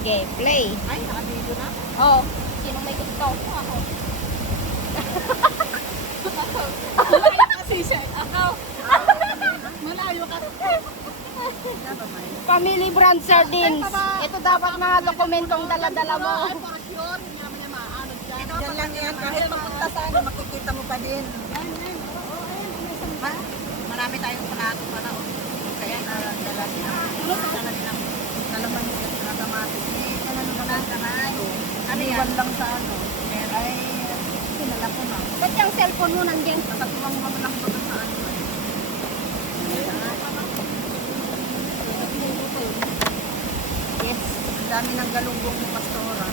Okay, play. Ay, nakabilo na. Oh, sino may gusto? Ako. Malayo kasi siya. Ako. Malayo kasi. Family brand sardines. Ito dapat mga dokumentong dala-dala mo. Ay, for sure. Hindi naman niya maanod dyan. Yan lang yan. Kahit mapunta saan, makikita mo pa din. Ha? Marami tayong plato para kaya dala din ang nalaman niya sa kamatis. Ano yan? Iwan lang sa ano. Ay, sinala ko na. Ba't yung cellphone mo nandiyan? Nakatuwang mo lang ko sa ano. Yes. Ang dami ng galunggong ni Pastora.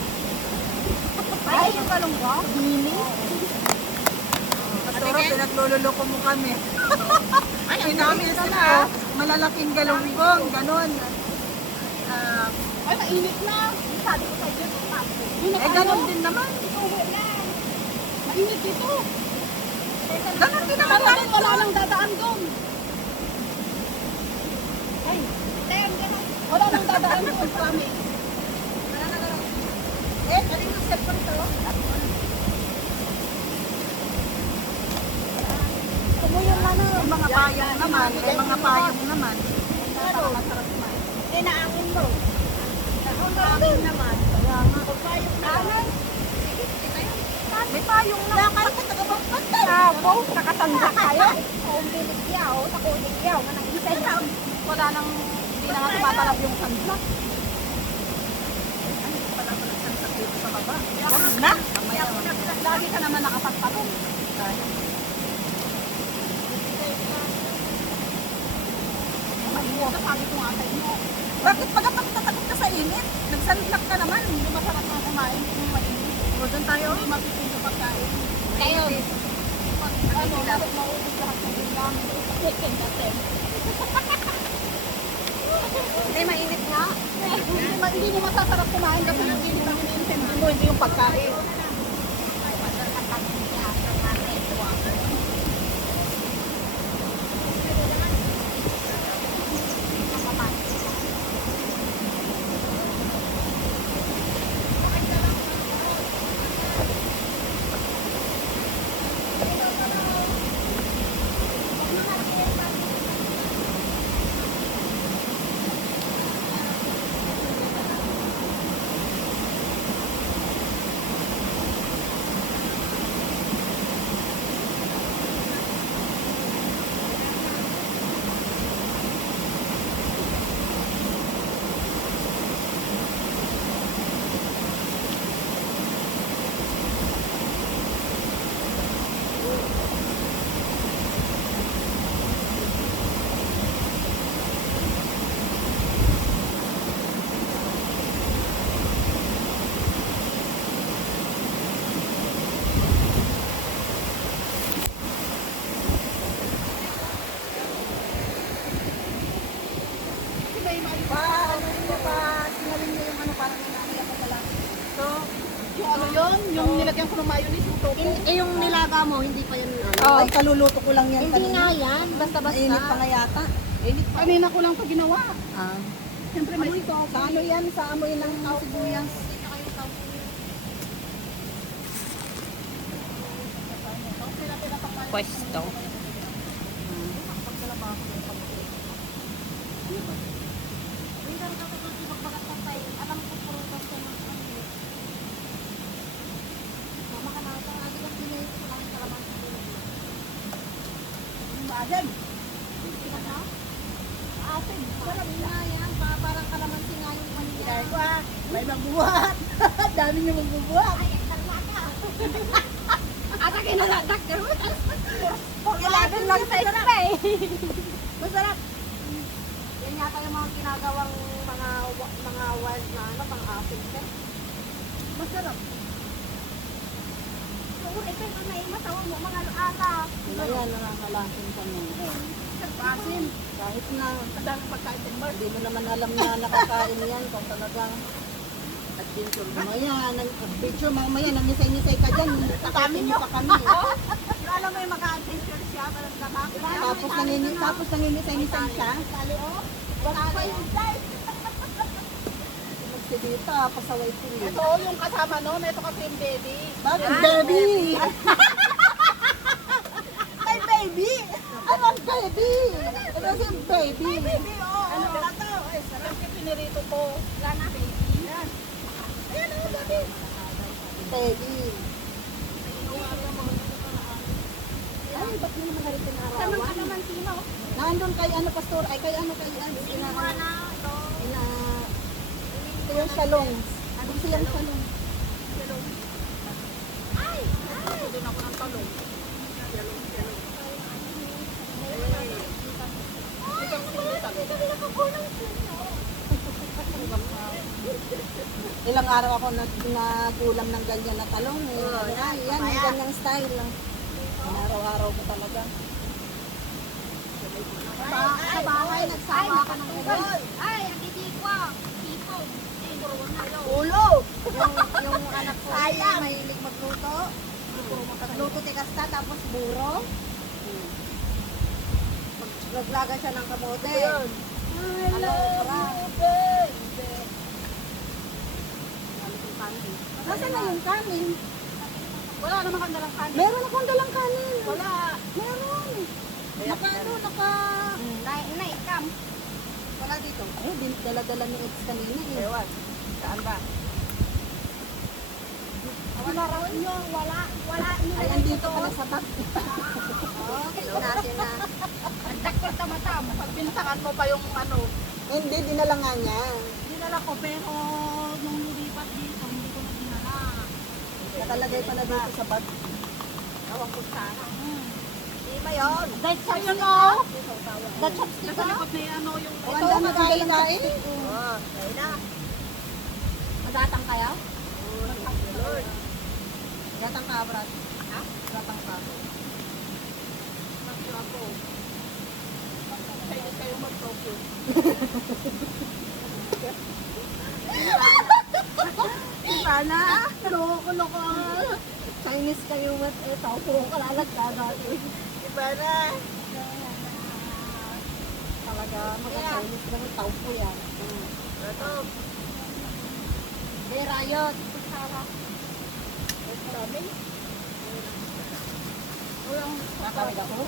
Ay, yung kalungga? Mini? Pastora, pinaglululoko mo kami. Ay, namin sila. Malalaking galunggong, ganun. Ay, mainit na. Sabi ko sa iyo, Eh, ganun din naman. Uwi na. Mainit dito. Ganun din naman. Wala nang dadaan doon. Ay, Tem, ganun. Wala nang dadaan doon, promise. Eh, kanino yung cellphone to? Sumuyon na na. May mga payong naman. May mga payong naman. Masarap kumain. Eh, naangin mo. Naangin naman. Kaya nga. Pagpayong naman. May payong naman. Kaya ka tagapagpantay. Ako, nakasanda kayo. Sa umbilig yaw, sa kulig yaw. Manang isa yaw. Wala nang, hindi na nga tumatalab yung sunblock. Ay, wala mo ng sunblock dito sa baba. Ganun na. Lagi ka naman nakapagpatong. Sabi ko nga sa inyo. Bakit pagkapagtatakot ka sa init? Nagsunblock ka naman. Hindi masarap na kumain kung mainit. O, doon tayo. Hindi mapipin sa pagkain. Kayo. Ano, Bakit maubos lahat ng ulam? Second na tem. Hindi, mainit nga. Hindi mo masasarap kumain kasi hindi mo lang iniintindi mo, hindi yung pagkain. Sinalin niyo yung ano, parang nangyayari ka pala. So, Yung ano yun? Yung nilagyan ko ng mayonnaise, yung topo. yung nilaga mo, hindi pa yan ano. Oh. ay kaluluto ko lang yan. Hindi nga yan, basta-basta. Mainit pa nga yata. Kanina ko lang ito ginawa. Ah. Siyempre may ito. Sa ano yan? Sa amoy ng sibuyas. Pwesto. Badan. Asin, walang nga yan, parang kalamansi nga yung kanina. Dahil ko may magbubuhat. Dami niyo magbubuhat. Ay, ang talaka. Ata kinalatak ka mo. Kailangan lang sa Extra eh. Masarap. Yan yata yung mga ginagawang mga wild na ano, pang asin. Masarap. So, ito yung may masawa mo, mga ata. Ayan, nakakalasin ka mo. Asin. Kahit na Sa dami pagkain din Mark. hindi mo naman alam na nakakain yan kung talagang adventure mo. Mamaya, picture mamaya, nangisay-nisay ka dyan. Tatamin mo pa kami. Alam mo yung mag-adventure siya, parang damak. Tapos nangingisay-nisay siya. Wala pa yung guys. si Dita, pasaway ko yun. Ito yung kasama noon, ito kasi yung baby. Bakit baby? Ay, baby! Anong baby? Ano yung baby? Baby, oo. Ano ba ito? Ay, sarap yung pinirito ko. Wala na, baby. Yan. Ayan o, baby. Baby. Ay, ba't mo naman narito na Tanong arawan? ka naman, sino? Nandun kay ano, pastor? Ay, kay ano, kay ano? Ito yung shalong. Ano siyang shalong? Gusto din ako ng talong. Ilang araw ako nagulam ng ganyan na talong. Yan, yung ganyang style lang. Araw-araw ko talaga. Sa bahay, nagsama ka ng ganyan. Ay, ang itikwa. Tipong. Ulo! Yung anak ko ay mahilig magluto. Magluto tikasta tapos buro. Maglaga siya ng kamote. Ano, Nasaan na yung kanin? Wala naman kang dalang kanin. Meron akong dalang kanin. Wala. Meron. Naka... Naikam. Wala dito. Ay, dala-dala ni Ex kanina eh. Ewan. Saan ba? Wala raw inyo. Wala inyo. Ay, andito pala sa bag. Okay, natin na. Ang dakot na mata mo. Pagbintangan mo pa yung ano. Hindi, dinala nga niya. Dinala ko, pero nung lulipat dito, hindi ko na dinala. Nakalagay pala dito sa bag. Awang ko sana. Di ba yun? Dahil sa yun o. The chopstick Nasa likod na ano yung... O, ang dami kong dalang kain. Oo, kaya na. Magatang kayo? Gatang ka, Brad. Ha? Gatang ka. Kasi ako. Kaya kayo mag-tokyo. Sana. Loko-loko. Chinese kayo mat. Tao puro kalalag ka dati. Iba na. Talaga, mga-Chinese naman tao po yan. Ito. Berayot. Sabi? Walang kakarga ko.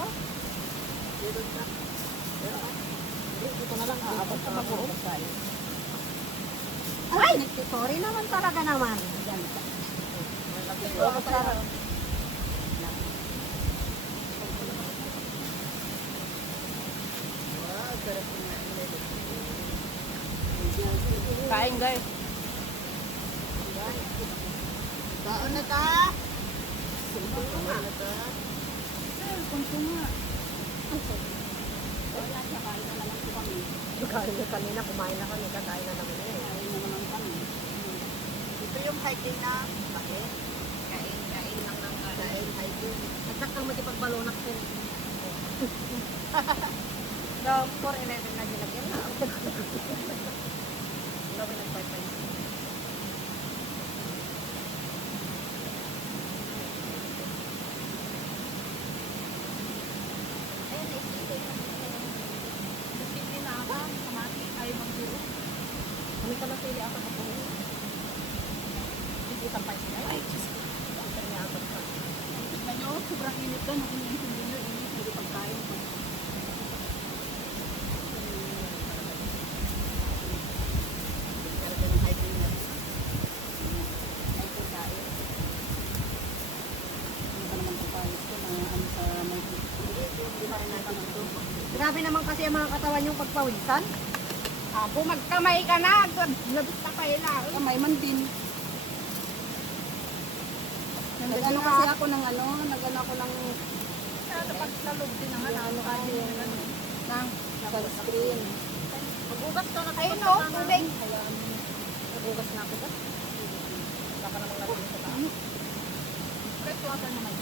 Dito na lang aabot sa mag-uong. Ay! Sorry naman talaga naman. Yan. Kain guys. Baon na ka. Kain na kanina, kumain na kami, kakain na naman eh. Ito yung hiking na bakit? Kain lang ng Kain hiking. Nagsakang matipagbalunak din. So, 4-11 na ginagyan na. Lawin ng pipay. Ayun, naisipin ko. Hindi na ako. Kamati. Ayaw magduro. Kami ka nasili ako sa puno. Hindi ka pa siya. Ay, Diyos ko. Tignan nyo, sobrang init ka. Nung hindi nyo init. Hindi pagkain ko. Grabe naman kasi ang mga katawan yung pagpawisan. Kung magkamay ka na, labis na kayo na. Kamay man din. Nag-ano kasi ako ng ano, nag-ano ako ng Dapat lalog din ang ano. ng sunscreen. Magugas ka na. Ayun o, tubig. Nagugas na ako ba? Baka naman natin sa taas. Fresh water naman.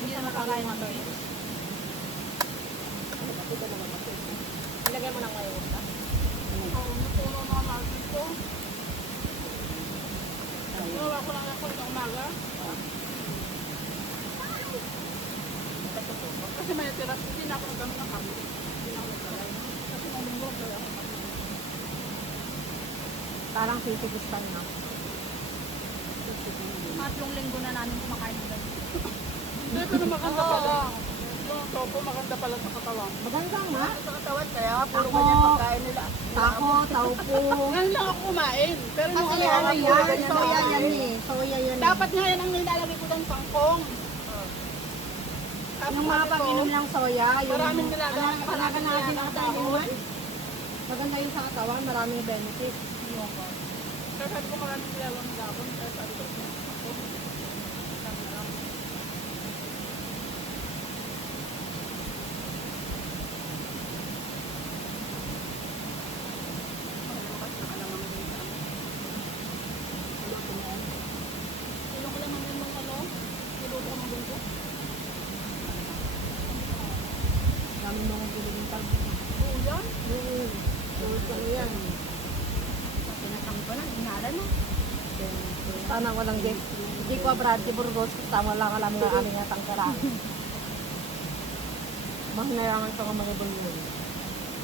Hindi na nakakain ng tubig. Ilagay mo ng mayroon ka. Oo, naturo mga market ko. Ginawa ko lang ako sa umaga. Kasi may tira, hindi na ako nagano ng kami. Hindi na ako nagkalay. Kasi malungkot kaya ako kami. Parang sisigustan na. Tatlong linggo na namin kumakain ng ganito. Hindi, pero maganda pala. Yung topo, maganda pala sa katawan. Maganda nga. Sa katawan, kaya puro Ako. ganyan pagkain nila. Taho, taupo. Ngayon lang ako kumain. Pero nung Kasi ano, ano yan, ganyan soya na yan eh. eh. Soya yan eh. dapat nga yan ang nilalagay ko ng sangkong. Yung mga pag-inom ng soya, yung Maraming ginagawa ng panagan natin ang tao. katawan. Maganda yung sa katawan, maraming benefits. Kaya sabi ko maraming nilalagay ng gabon. Kaya sabi ko, Tulong ko lang naman yung ano, niluto ko ng bungko. Maraming mga gulintag. Oo yan. Ano yan? Pinatang ko lang, inalan mo. Sana walang dip. Hindi ko Brady Burgos, tama lang alam nga amin nga tangkara. Mahinayangan ka nga mga bulol.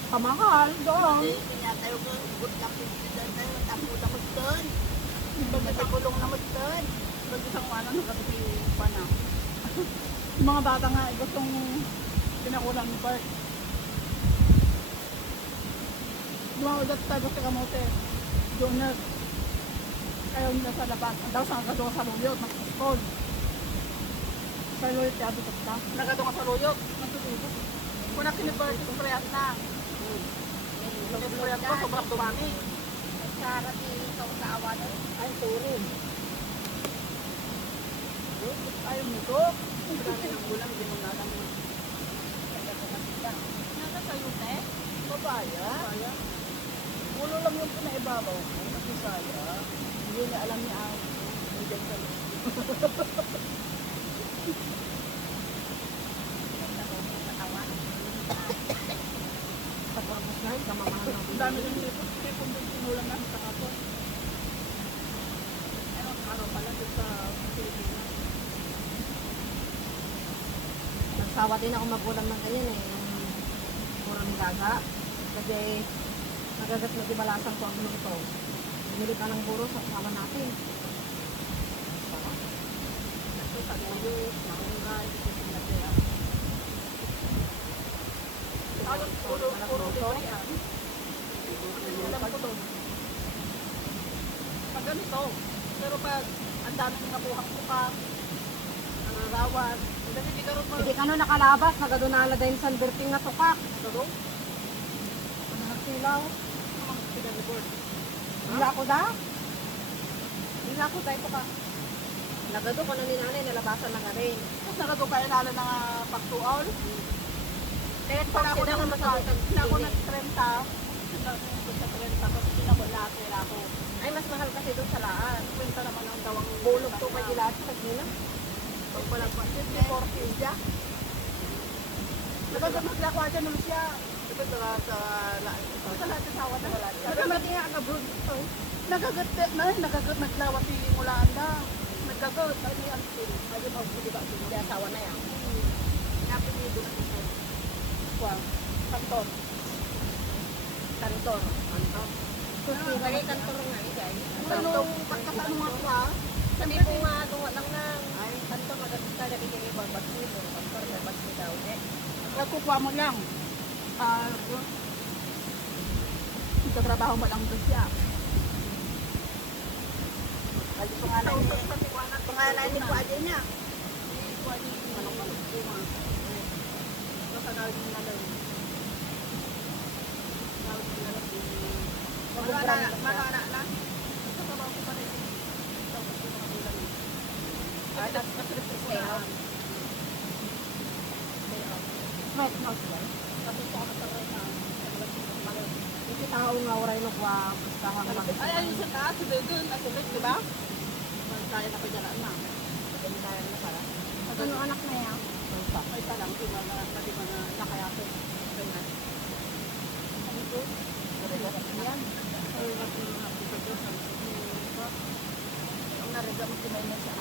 Kamahal doon. Pinatayo ko, good luck din sila tayo. Tapos doon. Magkakulong na doon. Pag isang ano, nagkabit yung pa na. Yung mga bata nga, gustong pinakulang ni Bart. Dumawag tayo sa kamote. Junior. Ayaw nila sa labas. Ang daw sa nagkadunga sa luyot, mag-school. Sa luyot, sabi ko ka. Nagkadunga sa luyot, magtutubo. Kuna kinibart, sprayat na. Sprayat ko, sobrang dumami. Sarap ikaw sa awan. Ay, sorry. Ayaw nito. Ang dami ng ulam, hindi mo nalang mo. Nasa sayute? Papaya. Ulo lang yung pinaibabaw ko. Kasi saya, hindi na alam niya ang hindi ka Sa purpose na yun, kamamahal ng Ang dami ng tipong din sinulang namin sa kapon. Ano, araw pala dito sa Pilipinas. Nagsawa din ako magulang ng ganyan eh. Ng kurang gaga. Kasi nagagat na dibalasang ko ang luto. Bumili ka ng buro sa kasama natin. Sarap. Kasi sa luyos, maunggay, ito sinagaya. Halos puro libre yan. Alam ko to. Pag ganito, pero pag ang daming nakuhang kuka, nangarawat, kasi hindi ka rin Hindi ka no nakalabas, nagadunala din San Berting na tukak. marunong. Ano nagsilaw? Ang pinag-report. Hila ko da? Hindi ako tayo pa. Nagado ko na ni nanay, nalabasan na ka rin. Tapos nagado kayo lalo ng pagtuol. Kaya pala ako Sila nang ang masagot ang na ako pili. nag-30. Nag-30 sa 30. Tapos pinabala ako. Ay, mas mahal kasi doon sa laan. Kwenta naman ang gawang Bulog to kay Ilat sa Gina. Pag pala pa. 50-40 siya. Nagagod ako siya nung siya. Ito sa lahat. Sa lahat sa sawa na wala siya. Pero mati nga ka-brood ito. Nagagat naglawat yung mulaan na. Nagkagat. Ano yung antin? Ayun, oh, di ba? Hindi asawa na yan. Napilido na ito. Kwan. Kanton. Kantor. Kantor. Kaya kantor nga eh, guys. Ano, pagkatanong ako ha? Sabi ko nga, tuwa lang na. Ay, kantor, magaganda na bigyan yung babas nito. Kantor, babas nito daw eh. Kukuha mo lang. Ikatrabaho mo lang doon siya. Ay, pangalan ni Kuya niya. Manana na. Ay, nas-restrict ko na. Right, no, sila. Tapos ako nagkaroon na. Kasi tao nga, waray nagwa. Basta hang mag- Ay, ayun sa taas, doon, at ulit, di ba? Kaya na ko dyan na. Kaya na para. Ano anak na yan? Ay, palang, di ba na nakayakin. Kaya. Ano to? Yan. Ang nariga mo si Maymay siya.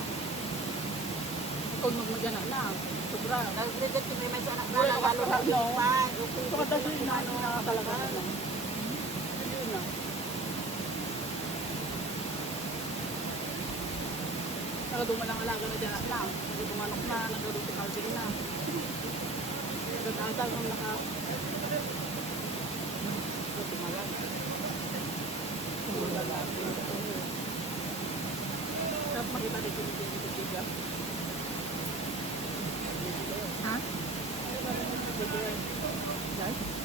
Ikaw magmagana na. Sobra. Nag-redet si May sa anak na. Wala ka Lalo pa, no? pa. So, kadali na talaga. Ayun na. Nagaduman ang alaga na dyan na. Nagadumanok na, nagadutikal din na. Nagdadal ang naka... Nagdumalan. Tapos makita dito yung tiga. Ha? Guys?